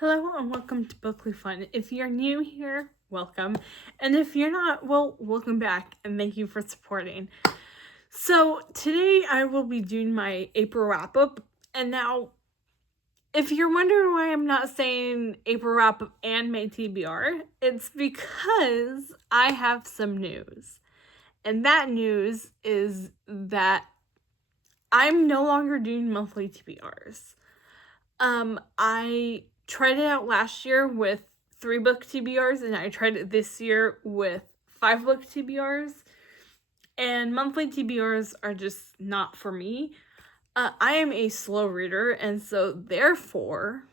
Hello and welcome to Bookly Fun. If you're new here, welcome. And if you're not, well, welcome back and thank you for supporting. So today I will be doing my April wrap up. And now, if you're wondering why I'm not saying April wrap up and May TBR, it's because I have some news. And that news is that I'm no longer doing monthly TBRs. I tried it out last year with 3-book TBRs, and I tried it this year with 5-book TBRs. And monthly TBRs are just not for me. I am a slow reader, and so therefore,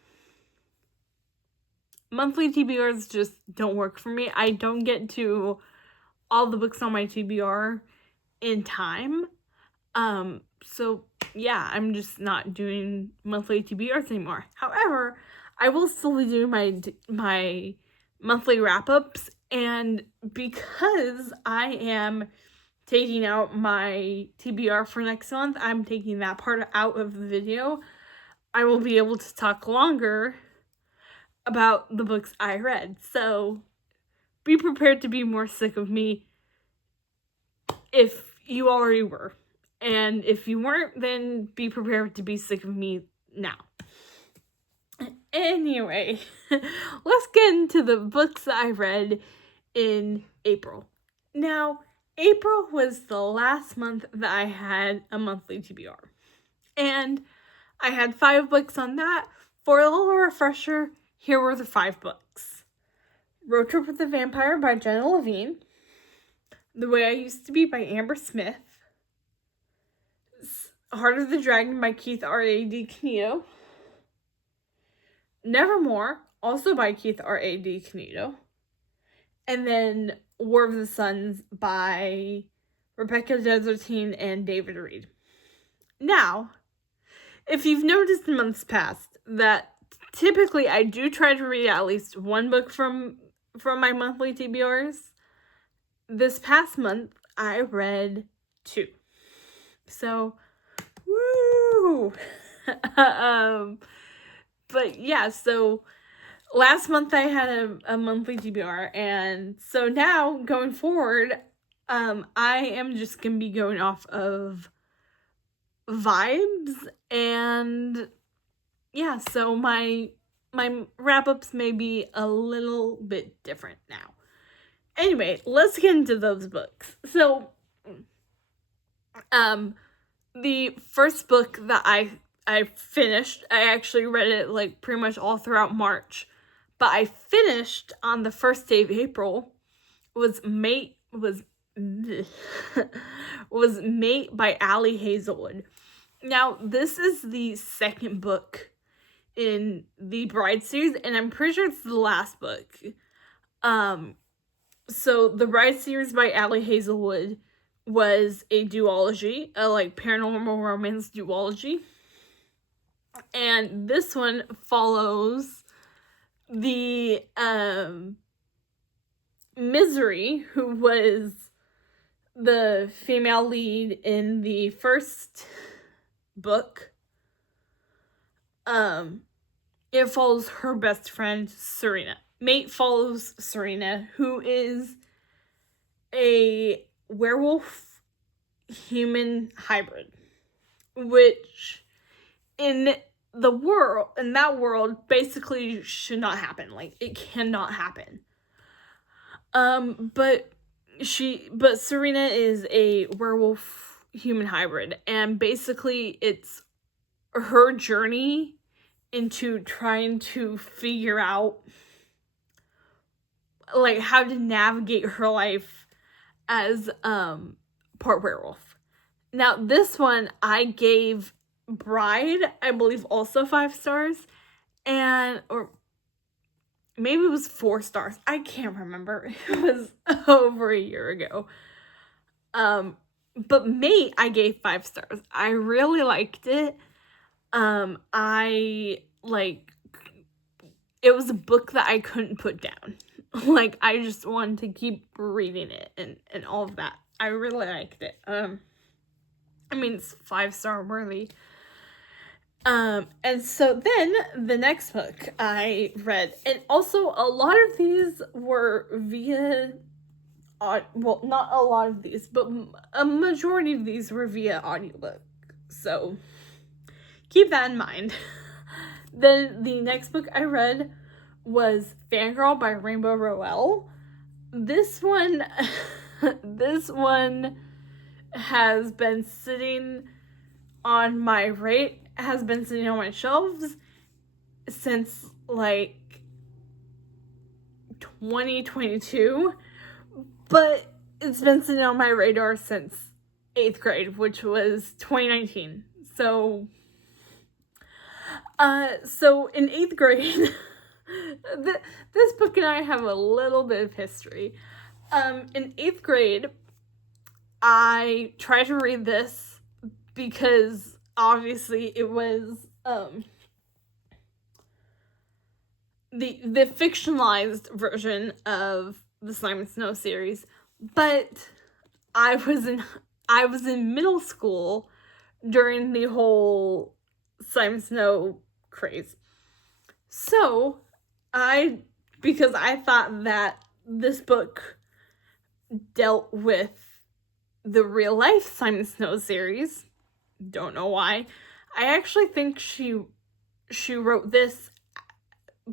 monthly TBRs just don't work for me. I don't get to all the books on my TBR in time. So yeah, I'm just not doing monthly TBRs anymore. However, I will still be doing my monthly wrap-ups, and because I am taking out my TBR for next month, I'm taking that part out of the video. I will be able to talk longer about the books I read. So be prepared to be more sick of me if you already were. And if you weren't, then be prepared to be sick of me now. Anyway, let's get into the books that I read in April. Now, April was the last month that I had a monthly TBR. And I had 5 books on that. For a little refresher, here were the 5 books. Road Trip with the Vampire by Jenna Levine. The Way I Used to Be by Amber Smith. Heart of the Dragon by Keith R.A.D. Canito. Nevermore, also by Keith R.A.D. Canito. And then War of the Suns by Rebecca Desertine and David Reed. Now, if you've noticed in months past that typically I do try to read at least one book from my monthly TBRs, this past month I read 2. So, woo! But yeah, so last month I had a monthly TBR, and so now going forward, I am just gonna be going off of vibes, and yeah, so my wrap-ups may be a little bit different now. Anyway, let's get into those books. So, the first book that I finished, I actually read it like pretty much all throughout March, but I finished on the first day of April, was Mate by Ali Hazelwood. Now, this is the second book in the Bride series, and I'm pretty sure it's the last book. So the Bride series by Ali Hazelwood was a duology, a like paranormal romance duology. And this one follows the Misery, who was the female lead in the first book. It follows her best friend, Serena. Mate follows Serena, who is a werewolf human hybrid, which in that world basically should not happen. Like, it cannot happen. But Serena is a werewolf human hybrid, and basically it's her journey into trying to figure out like how to navigate her life as part werewolf. Now, this one I gave Bride, I believe, also 5 stars, or maybe it was 4 stars. I can't remember. It was over a year ago. But Mate, I gave 5 stars. I really liked it. It was a book that I couldn't put down. Like, I just wanted to keep reading it and all of that. I really liked it. I mean, it's 5-star worthy. And so then the next book I read, and also a lot of these were via, well, not a lot of these, but a majority of these were via audiobook. So keep that in mind. Then the next book I read was Fangirl by Rainbow Rowell. This one, this one has been sitting on my has been sitting on my shelves since like 2022, but it's been sitting on my radar since 8th grade, which was 2019. So in 8th grade, this book and I have a little bit of history. In 8th grade, I tried to read this because obviously it was the fictionalized version of the Simon Snow series, but I was in middle school during the whole Simon Snow craze. So because I thought that this book dealt with the real life Simon Snow series, don't know why. I actually think she wrote this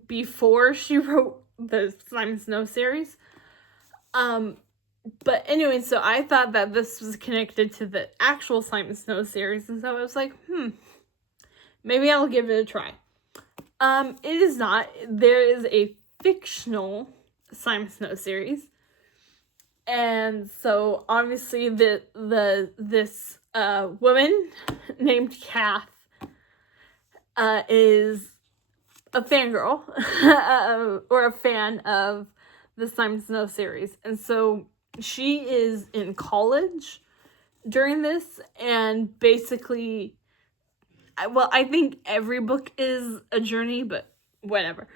before she wrote the Simon Snow series. But anyway, so I thought that this was connected to the actual Simon Snow series, and so I was like, maybe I'll give it a try. It is not. There is a fictional Simon Snow series. And so obviously this woman named Kath is a fangirl or a fan of the Simon Snow series. And so she is in college during this, and basically, well, I think every book is a journey, but whatever.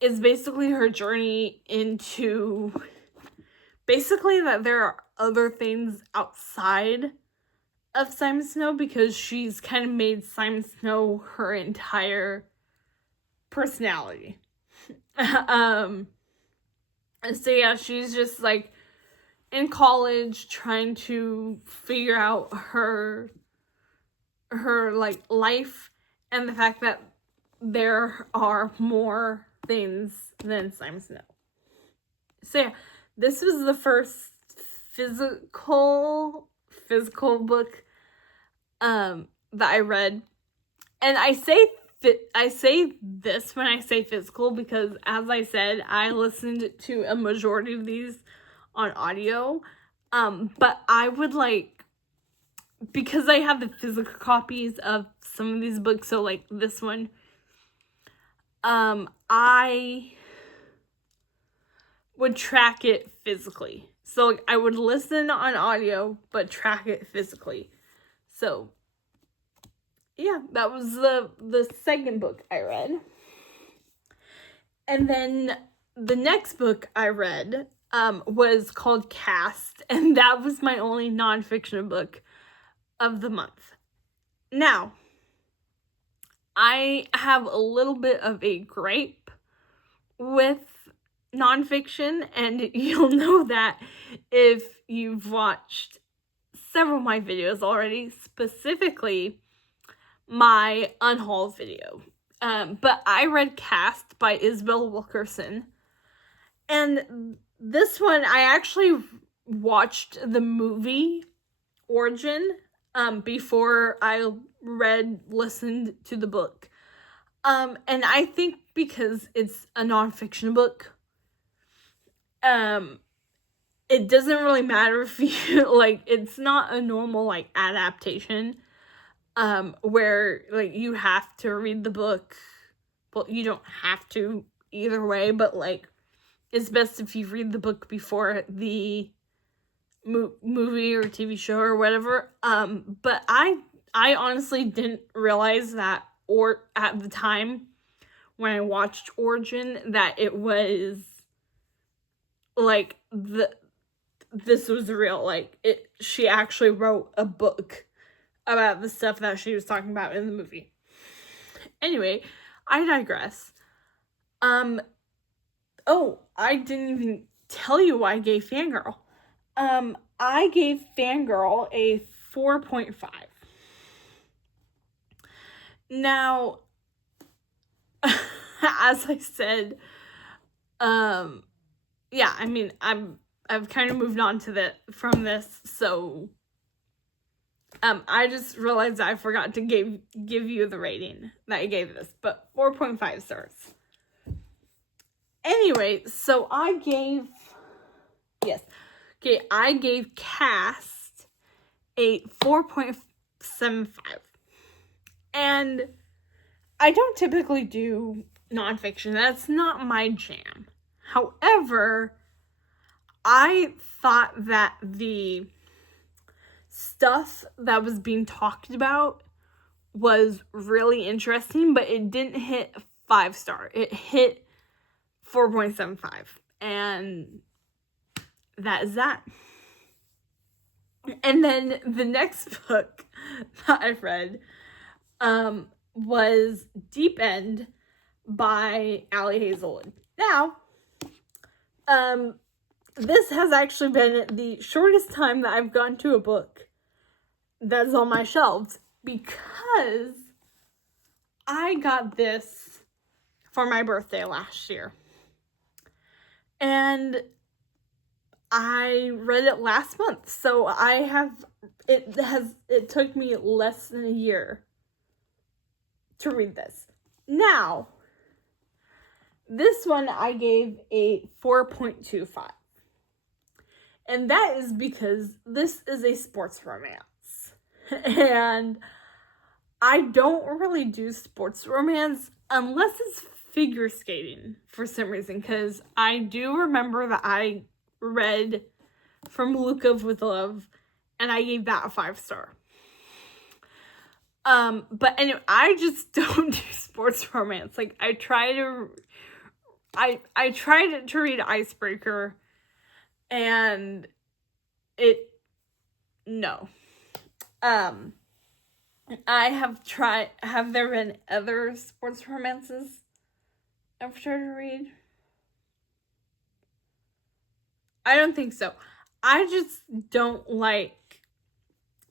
It's basically her journey into basically that there are other things outside of Simon Snow, because she's kind of made Simon Snow her entire personality. So yeah, she's just like in college trying to figure out her like life, and the fact that there are more things than Simon Snow. So yeah, this was the first physical book that I read. And I say this when I say physical because, as I said, I listened to a majority of these on audio. But I would like, because I have the physical copies of some of these books, so like this one, I would track it physically. So like, I would listen on audio, but track it physically. So yeah, that was the second book I read. And then the next book I read was called Cast, and that was my only nonfiction book of the month. Now, I have a little bit of a gripe with nonfiction, and you'll know that if you've watched several of my videos already, specifically my unhaul video. But I read Cast by Isabel Wilkerson, and this one I actually watched the movie Origin before I listened to the book. And I think because it's a nonfiction book, it doesn't really matter if you like, it's not a normal like adaptation where like you have to read the book. Well, you don't have to either way, but like it's best if you read the book before the movie or TV show or whatever. But I honestly didn't realize that, or at the time when I watched Origin, that it was like this was real. Like she actually wrote a book about the stuff that she was talking about in the movie. Anyway, I digress. Oh, I didn't even tell you why I gave Fangirl. I gave Fangirl a 4.5. Now, as I said, yeah, I mean, I've kind of moved on to from this, so I just realized I forgot to give you the rating that I gave this, but 4.5 stars. Anyway, so I gave Cast a 4.75. And I don't typically do nonfiction. That's not my jam. However, I thought that the stuff that was being talked about was really interesting, but it didn't hit 5-star. It hit 4.75. And that is that. And then the next book that I read was Deep End by Ali Hazelwood. Now, this has actually been the shortest time that I've gone to a book that's on my shelves, because I got this for my birthday last year. And I read it last month, so it took me less than a year to read this. Now, this one I gave a 4.25. And that is because this is a sports romance. And I don't really do sports romance unless it's figure skating for some reason, because I do remember that I read From Luca with Love, and I gave that a 5-star. But anyway, I just don't do sports romance. Like, I tried to read Icebreaker, and no. Have there been other sports romances I've tried to read? I don't think so. I just don't like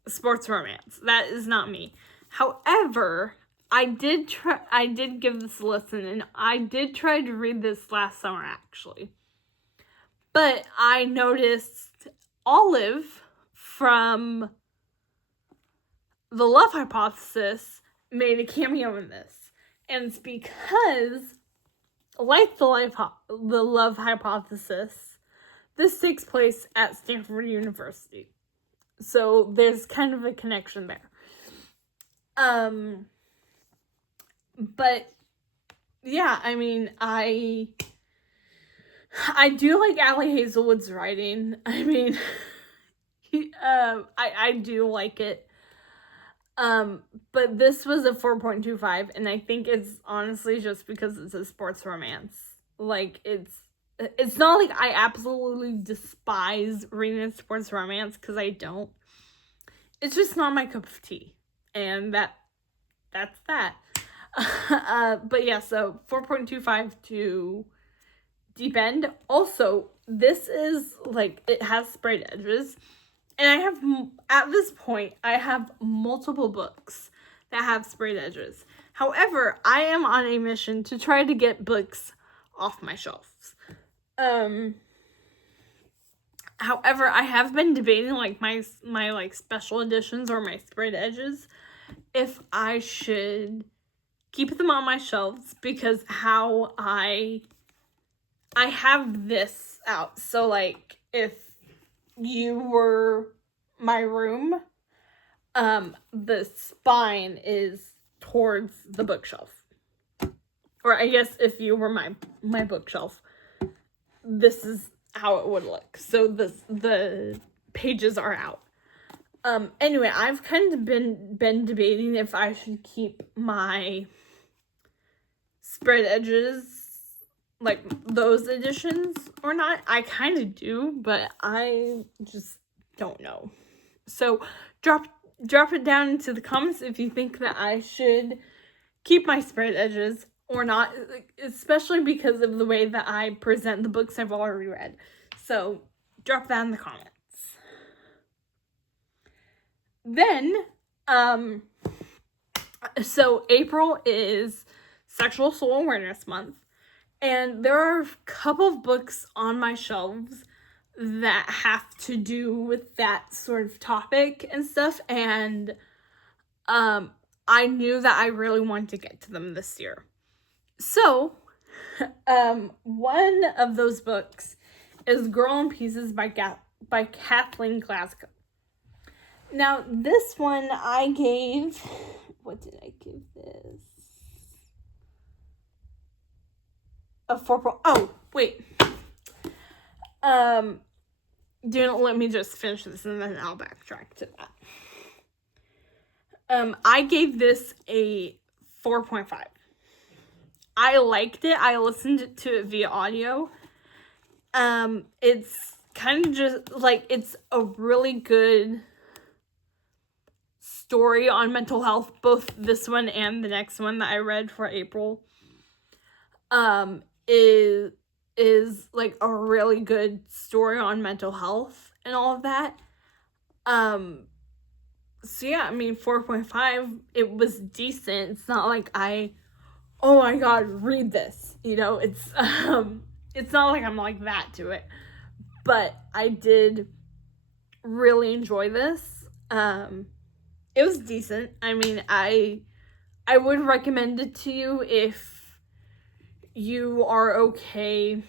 sports romance. That is not me. However, I did give this a listen, and I did try to read this last summer, actually. But I noticed Olive from The Love Hypothesis made a cameo in this. And it's because, like The Love Hypothesis, this takes place at Stanford University. So there's kind of a connection there. But yeah, I mean, I do like Ali Hazelwood's writing. I mean, I do like it. But this was a 4.25, and I think it's honestly just because it's a sports romance. Like, it's not like I absolutely despise reading a sports romance, because I don't. It's just not my cup of tea. And that's that. But yeah, so 4.25 to Deep End. Also, this is, like, it has sprayed edges. And at this point, I have multiple books that have sprayed edges. However, I am on a mission to try to get books off my shelves. However, I have been debating, like, my like special editions or my sprayed edges, if I should keep them on my shelves, because how I have this out. So, like, if you were my room, the spine is towards the bookshelf. Or I guess if you were my bookshelf, this is how it would look. So the pages are out. Anyway, I've kind of been debating if I should keep my spread edges, like those editions, or not. I kind of do, but I just don't know. So drop it down into the comments if you think that I should keep my spread edges or not, especially because of the way that I present the books I've already read. So drop that in the comments. Then, so April is Sexual Soul Awareness Month, and there are a couple of books on my shelves that have to do with that sort of topic and stuff, and I knew that I really wanted to get to them this year. So, one of those books is Girl in Pieces by Kathleen Glasgow. Now, this one I gave, what did I give this? A 4. Oh, wait. Don't let me just finish this and then I'll backtrack to that. I gave this a 4.5. I liked it. I listened to it via audio. It's kind of just like, it's a really good story on mental health, both this one and the next one that I read for April. Is like a really good story on mental health and all of that. So yeah, I mean 4.5, it was decent. It's not like oh my god, read this. You know, it's not like I'm like that to it. But I did really enjoy this. It was decent. I mean, I would recommend it to you if you are okay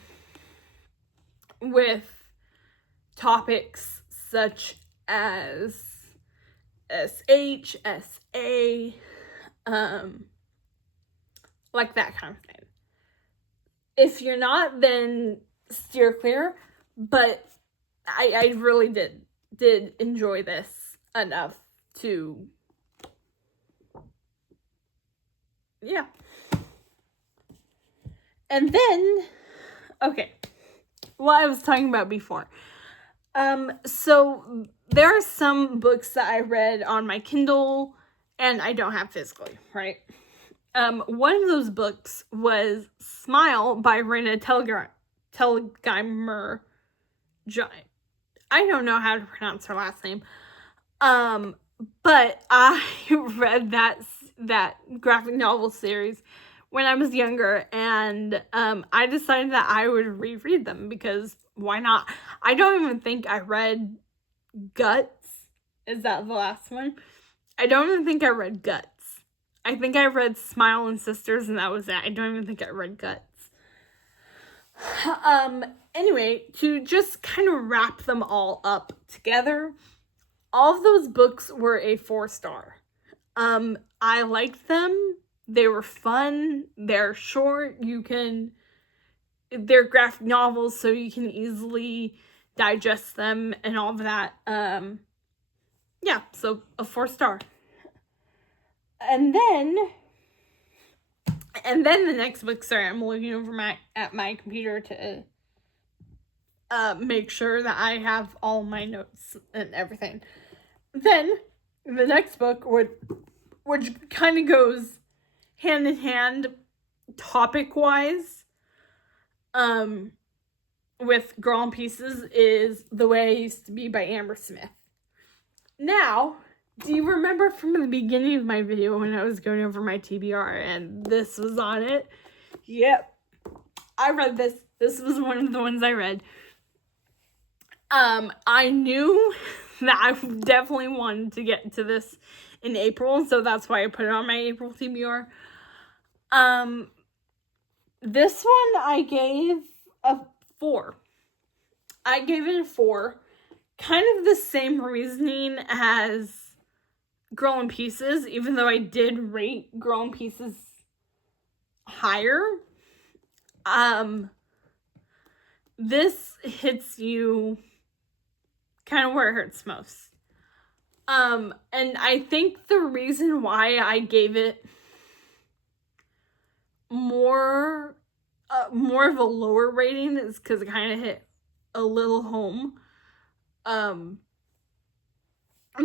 with topics such as SH, SA, like that kind of thing. If you're not, then steer clear, but I really did enjoy this enough to, yeah. And then, okay, what I was talking about before. So there are some books that I read on my Kindle and I don't have physically, right? One of those books was Smile by Raina Telgemeier. I don't know how to pronounce her last name. But I read that graphic novel series when I was younger, and I decided that I would reread them because why not? I don't even think I read Guts. Is that the last one? I don't even think I read Guts. I think I read Smile and Sisters, and that was it. I don't even think I read Guts. Anyway, to just kind of wrap them all up together, all of those books were a 4-star. I liked them. They were fun. They're short. They're graphic novels, so you can easily digest them and all of that. Yeah, so a 4-star. And then the next book, sorry, I'm looking over at my computer to make sure that I have all my notes and everything. Then the next book, which kind of goes hand in hand topic wise with Girl in Pieces, is The Way I Used to Be by Amber Smith. Now, do you remember from the beginning of my video when I was going over my TBR and this was on it? Yep. I read this. This was one of the ones I read. I knew that I definitely wanted to get to this in April, so that's why I put it on my April TBR. This one I gave a 4. I gave it a 4. Kind of the same reasoning as Girl in Pieces, even though I did rate Girl in Pieces higher. This hits you kind of where it hurts most. And I think the reason why I gave it more of a lower rating is because it kind of hit a little home.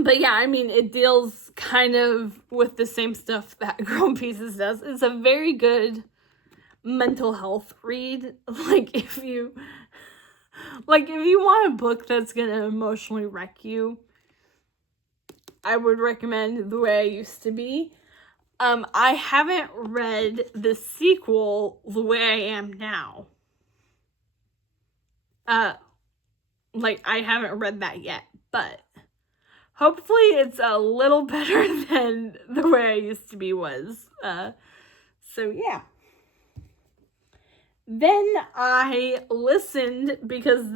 But yeah, I mean, it deals kind of with the same stuff that Girl in Pieces does. It's a very good mental health read. If you want a book that's gonna emotionally wreck you, I would recommend The Way I Used to Be. I haven't read the sequel, The Way I Am Now. I haven't read that yet, but hopefully it's a little better than The Way I Used to Be was. So yeah. Then I listened, because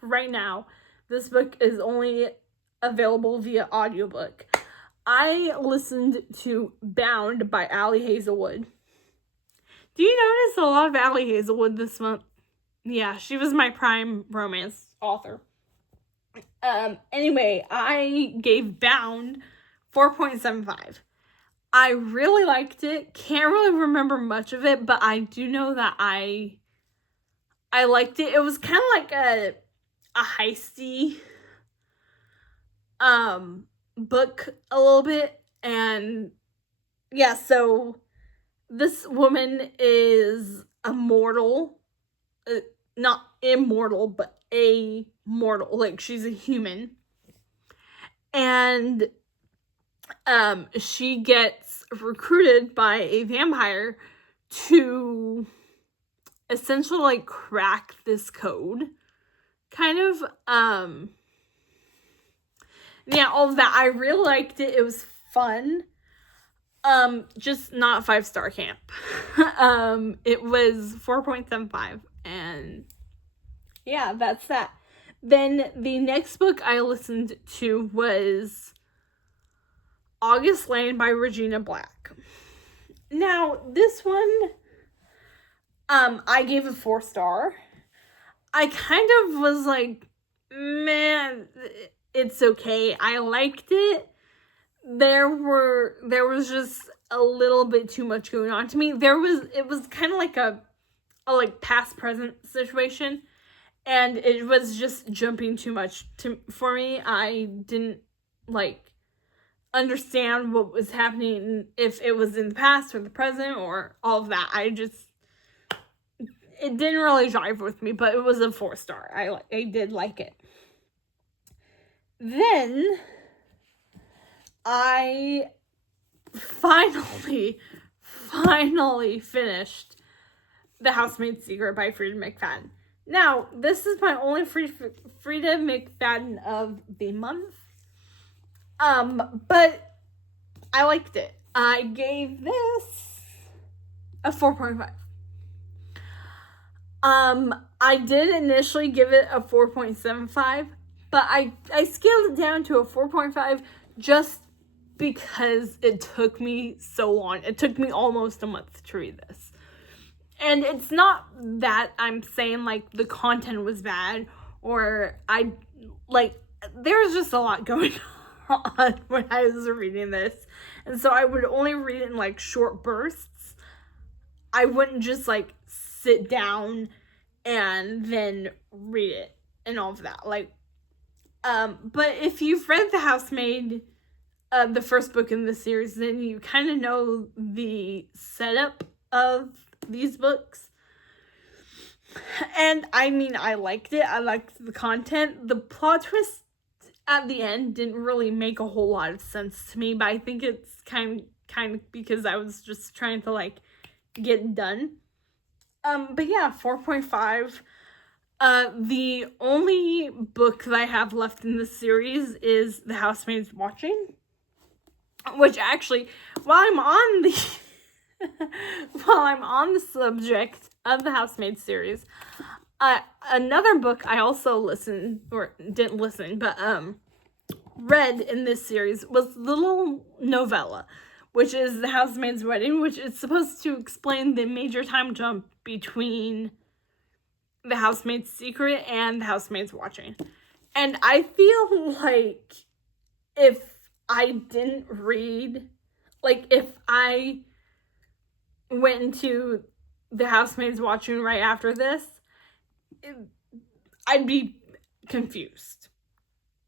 right now, this book is only available via audiobook. I listened to Bound by Ali Hazelwood. Do you notice a lot of Ali Hazelwood this month? Yeah, she was my prime romance author. Anyway, I gave Bound 4.75. I really liked it. Can't really remember much of it, but I do know that I liked it. It was kind of like a heisty book a little bit, and yeah, so this woman is a mortal, not immortal, but a mortal, like she's a human, and she gets recruited by a vampire to essentially crack this code, kind of. Yeah, all of that. I really liked it. It was fun. Just not 5-star camp. It was 4.75, and yeah, that's that. Then the next book I listened to was August Lane by Regina Black. Now, this one, I gave a 4-star. I kind of was like, man, it's okay. I liked it. There was just a little bit too much going on to me. It was kind of like a past present situation, and it was just jumping too much for me. I didn't understand what was happening, if it was in the past or the present or all of that. It didn't really jive with me, but it was a 4-star. I did like it. Then I finally finished The Housemaid's Secret by Freida McFadden. Now, this is my only Freida McFadden of the month. But I liked it. I gave this a 4.5. I did initially give it a 4.75, but I scaled it down to a 4.5 just because it took me so long. It took me almost a month to read this. And it's not that I'm saying the content was bad, or there was just a lot going on when I was reading this. And so I would only read it in short bursts. I wouldn't just sit down and then read it and all of that. But if you've read The Housemaid, the first book in the series, then you kind of know the setup of these books. And I mean, I liked it. I liked the content. The plot twist at the end didn't really make a whole lot of sense to me, but I think it's kind of because I was just trying to get it done. But yeah, 4.5. The only book that I have left in this series is The Housemaid's Watching, which actually, while I'm on the subject of the Housemaid series, another book I also read in this series was the little novella, which is The Housemaid's Wedding, which is supposed to explain the major time jump between The Housemaid's Secret and The Housemaid's Watching. And I feel like if I didn't read, if I went into The Housemaid's Watching right after this, I'd be confused.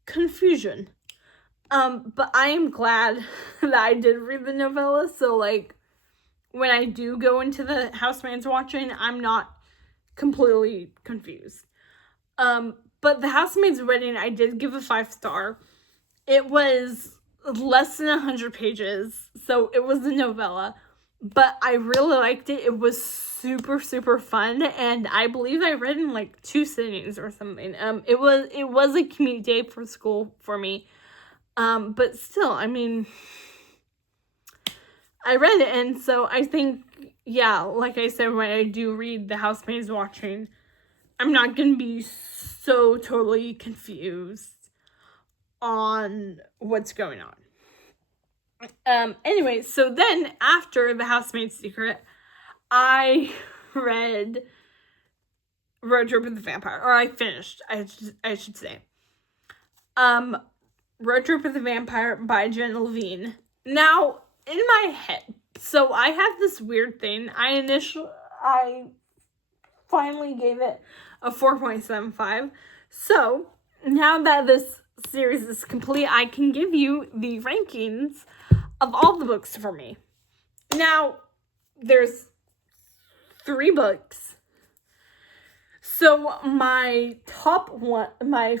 Confusion. But I am glad that I did read the novella, so, like, when I do go into the Housemaid's Watching, I'm not completely confused. But the Housemaid's Wedding, I did give a 5-star. It was less than 100 pages, so it was a novella, but I really liked it. It was super, super fun, and I believe I read in like 2 sittings or something. It was a commute day for school for me. But still, I mean, I read it, and so I think, yeah, like I said, when I do read The Housemaid's Watching, I'm not gonna be so totally confused on what's going on. Anyway, so then after The Housemaid's Secret, I read Road Trip with the Vampire, or I finished, I should say. Road Trip with the Vampire by Jenna Levine. Now, in my head, so I have this weird thing. I finally gave it a 4.75. So, now that this series is complete, I can give you the rankings of all the books for me. Now, there's 3 books. So my top one, my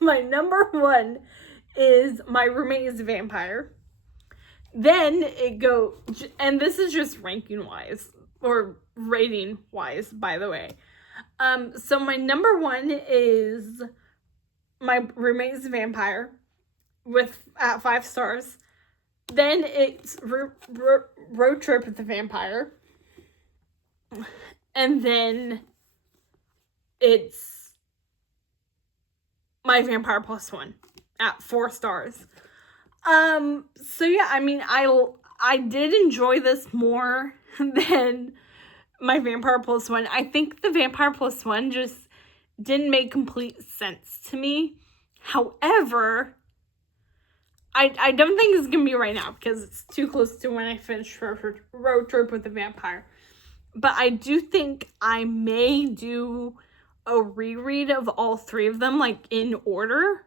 number 1 is My Roommate is a Vampire. Then it goes, and this is just ranking wise, or rating wise, by the way. So my number 1 is My Roommate is a Vampire at 5 stars. Then it's Road Trip with the Vampire. And then it's My Vampire Plus One at 4 stars. So yeah, I mean, I did enjoy this more than My Vampire Plus One. I think the Vampire Plus One just didn't make complete sense to me. However, I don't think it's gonna be right now because it's too close to when I finish Road Trip with the Vampire. But I do think I may do a reread of all 3 of them, like, in order.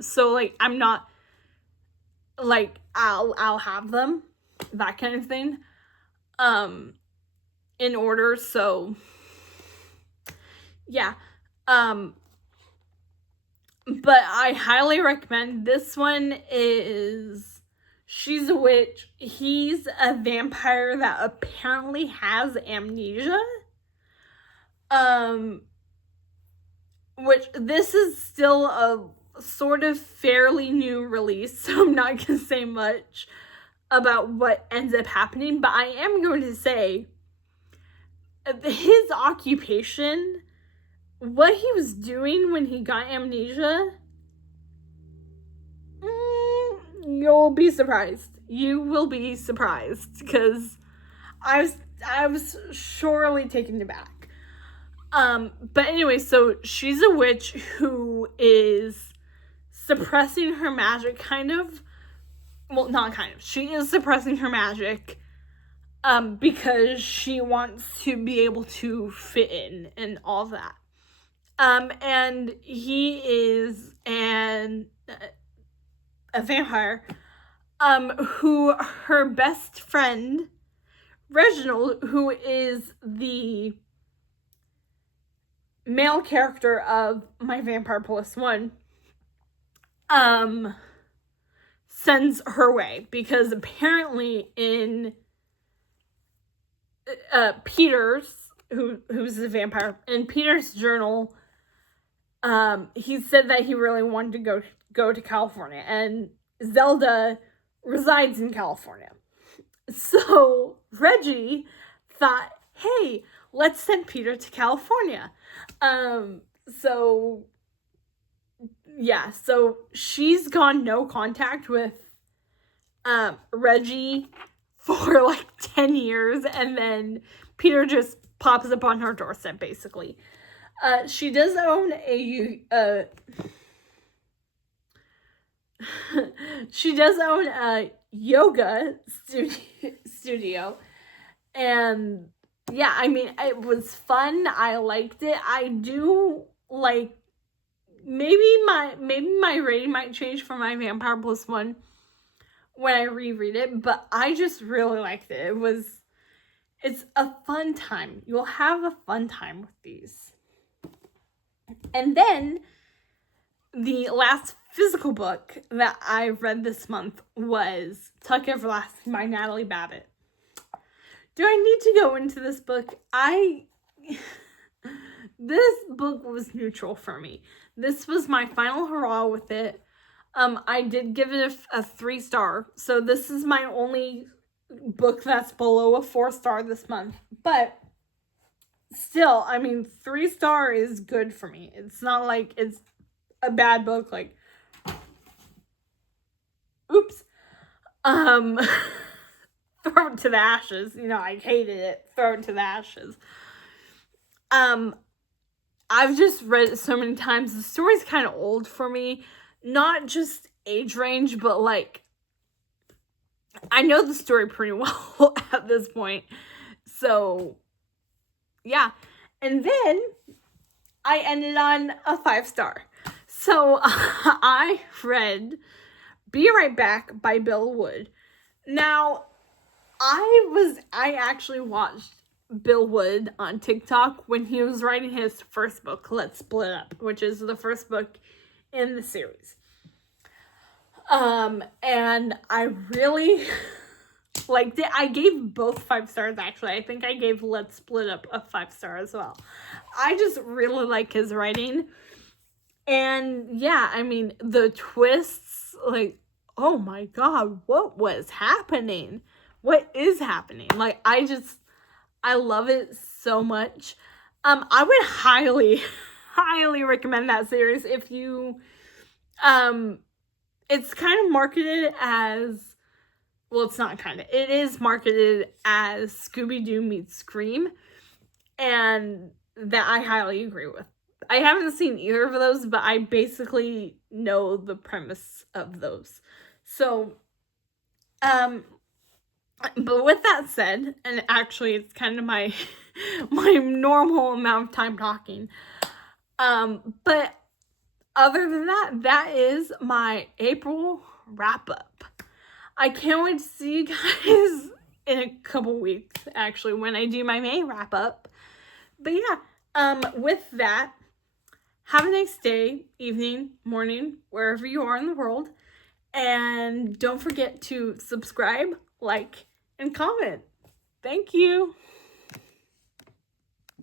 So, like, I'm not, like, I'll have them, that kind of thing, in order, so, yeah, but I highly recommend. This one is, she's a witch, he's a vampire that apparently has amnesia, which this is still a sort of fairly new release, so I'm not going to say much about what ends up happening, but I am going to say his occupation, what he was doing when he got amnesia, you'll be surprised. You will be surprised, because I was surely taken aback. But anyway, so she's a witch who is suppressing her magic, kind of. Well, not kind of. She is suppressing her magic, because she wants to be able to fit in and all that. And he is a vampire, who her best friend, Reginald, who is the male character of My Vampire Plus One, sends her way, because apparently in Peter's, who's a vampire, in Peter's journal, he said that he really wanted to go to California, and Zelda resides in California. So Reggie thought, hey, let's send Peter to California. So yeah, so she's gone no contact with Reggie for like 10 years, and then Peter just pops up on her doorstep, basically. She does own a yoga studio, and yeah, I mean, it was fun. I liked it. I do like maybe my rating might change for my Vampire Plus One when I reread it, but I just really liked it. It's a fun time. You'll have a fun time with these. And then the last physical book that I read this month was Tuck Everlasting by Natalie Babbitt. Do I need to go into this book? This book was neutral for me. This was my final hurrah with it. I did give it a 3-star. So this is my only book that's below a 4-star this month. But still, I mean, 3-star is good for me. It's not like it's a bad book. Like, oops. Throw it to the ashes. You know, I hated it. Throw it to the ashes. I've just read it so many times. The story's kind of old for me. Not just age range, but like, I know the story pretty well at this point. So, yeah. And then I ended on a 5-star. So, I read Be Right Back by Bill Wood. Now, I actually watched Bill Wood on TikTok when he was writing his first book, Let's Split Up, which is the first book in the series. And I really liked it. I gave both 5 stars, actually. I think I gave Let's Split Up a 5-star as well. I just really like his writing. And yeah, I mean, the twists, like, oh my god, what was happening? What is happening? Like, I love it so much. I would highly, highly recommend that series if you, it's kind of marketed as, well, it's not kind of, it is marketed as Scooby-Doo meets Scream, and that I highly agree with. I haven't seen either of those, but I basically know the premise of those. So, but with that said, and actually it's kind of my normal amount of time talking, but other than that, that is my April wrap up. I can't wait to see you guys in a couple weeks, actually, when I do my May wrap up. But yeah, with that, have a nice day, evening, morning, wherever you are in the world. And don't forget to subscribe, like, and comment. Thank you.